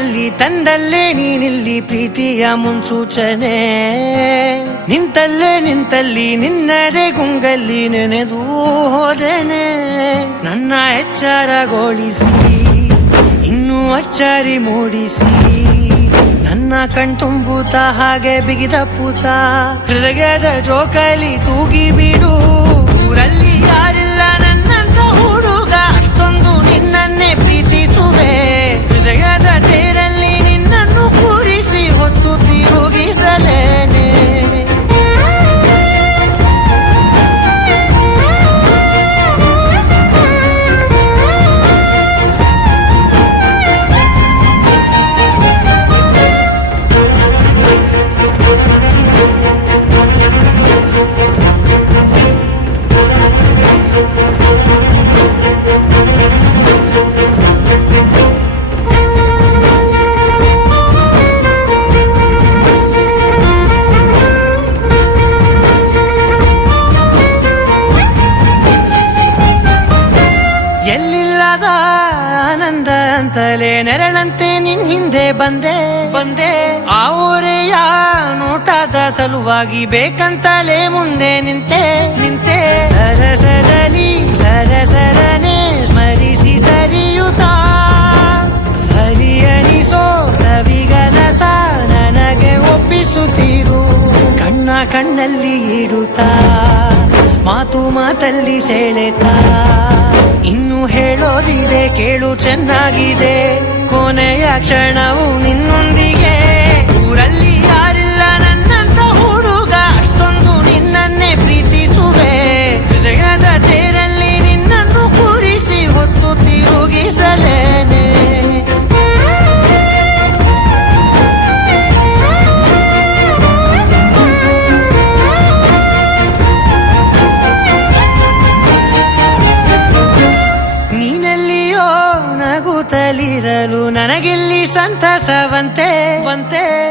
ಬಾಳಿನಲ್ಲಿ ತಂದಲ್ಲೇ ನೀನಿಲ್ಲಿ ಪ್ರೀತಿಯ ಮುನ್ಸೂಚನೆ. ನಿಂತಲ್ಲಿ ನಿನ್ನದೇ ಗುಂಗಲ್ಲಿ ನೆನೆದು ಹೋದೆನೆ. ನನ್ನ ಎಚ್ಚರಗೊಳಿಸಿ ಇನ್ನೂ ಅಚ್ಚರಿ ಮೂಡಿಸಿ, ನನ್ನ ಕಣ್ತುಂಬುತ್ತ ಹಾಗೆ ಬಿಗಿದ ಪೂತ ಹೃದಯದ ಜೋಕಾಲಿ ತೂಗಿ ಬಿಡು. ಊರಲ್ಲಿ ಯಾರಿಲ್ಲ ನನ್ನಂತ ಹುಡುಗ, ಅಷ್ಟೊಂದು ನಿನ್ನನ್ನೇ ಪ್ರೀತಿಸುವೆ. ಹೃದಯದ ತೇರಲ್ಲಿ ನಿನ್ನನ್ನು ಕೂರಿಸಿ ಹೊತ್ತು ತಿರುಗಿಸಲೇನೆ. ಎಲ್ಲಿಲ್ಲದ ಆನಂದ ಅಂತಲೇ ನೆರಳಂತೆ ನಿನ್ ಹಿಂದೆ ಬಂದೆ. ಆ ಊರೆಯ ನೋಟದ ಸಲುವಾಗಿ ಬೇಕಂತಲೇ ಮುಂದೆ ನಿಂತೆ. ಸರಸರನೆ ಸ್ಮರಿಸಿ ಸರಿಯುತ್ತಾ, ಸರಿಯನಿಸೋ ಸವಿಗನಸ ನನಗೆ ಒಪ್ಪಿಸುತ್ತೀರು. ಕಣ್ಣಲ್ಲಿ ಇಡುತ್ತಾ, ಮಾತಲ್ಲಿ ಸೆಳೆತಾ, ಇನ್ನು ಹೇಳೋದಿದೆ ಕೇಳು ಚೆನ್ನಾಗಿದೆ. ಕೊನೆಯ ಕ್ಷಣವು ನಿನ್ನೊಂದಿಗೆ. ಊರಲ್ಲಿ ಯಾರಿಲ್ಲ ನನ್ನಂತ ಹುಡುಗ, ಅಷ್ಟೊಂದು ನಿನ್ನನ್ನೇ ಪ್ರೀತಿಸುವೆ. ಹೃದಯದ ತೇರಲ್ಲಿ ನಿನ್ನನ್ನು ಕೂರಿಸಿ ಹೊತ್ತು ತಿರುಗಿಸಲೇನೆ. ನಗುತ್ತಲಿರಲು ನನಗಿಲ್ಲಿ ಸಂತಸವಂತೆ.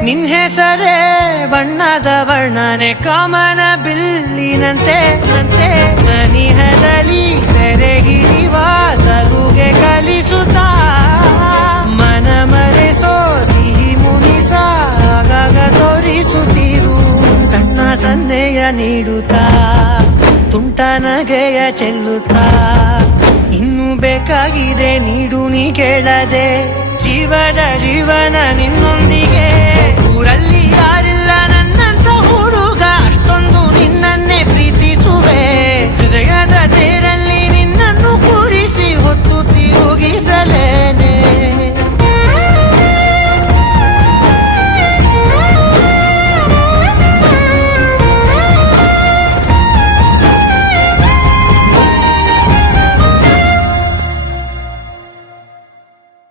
ನಿನ್ ಹೆಸರೇ ಬಣ್ಣದ ವರ್ಣನೆ ಕಾಮನ ಬಿಲ್ಲಿನಂತೆ. ಸನಿಹದಲ್ಲಿ ಸೆರೆ ಹಿಡಿಯುವ ಸಲುಗೆ ಕಲಿಸುತ್ತಾ, ಮನ ಮರೆಸೋ ಸಿಹಿ ಮುನಿಸ ಆಗಾಗ ತೋರಿಸುತ್ತೀರು. ಸಣ್ಣ ಸನ್ನೆಯ ನೀಡುತ್ತಾ, ತುಂಟ ನಗೆಯ ಚೆಲ್ಲುತ್ತಾ, ಇನ್ನು ಬೇಕಾಗಿದೆ ನೀಡು ನೀ ಕೇಳದೆ. ಜೀವನ ನಿನ್ನೊಂದಿಗೆ.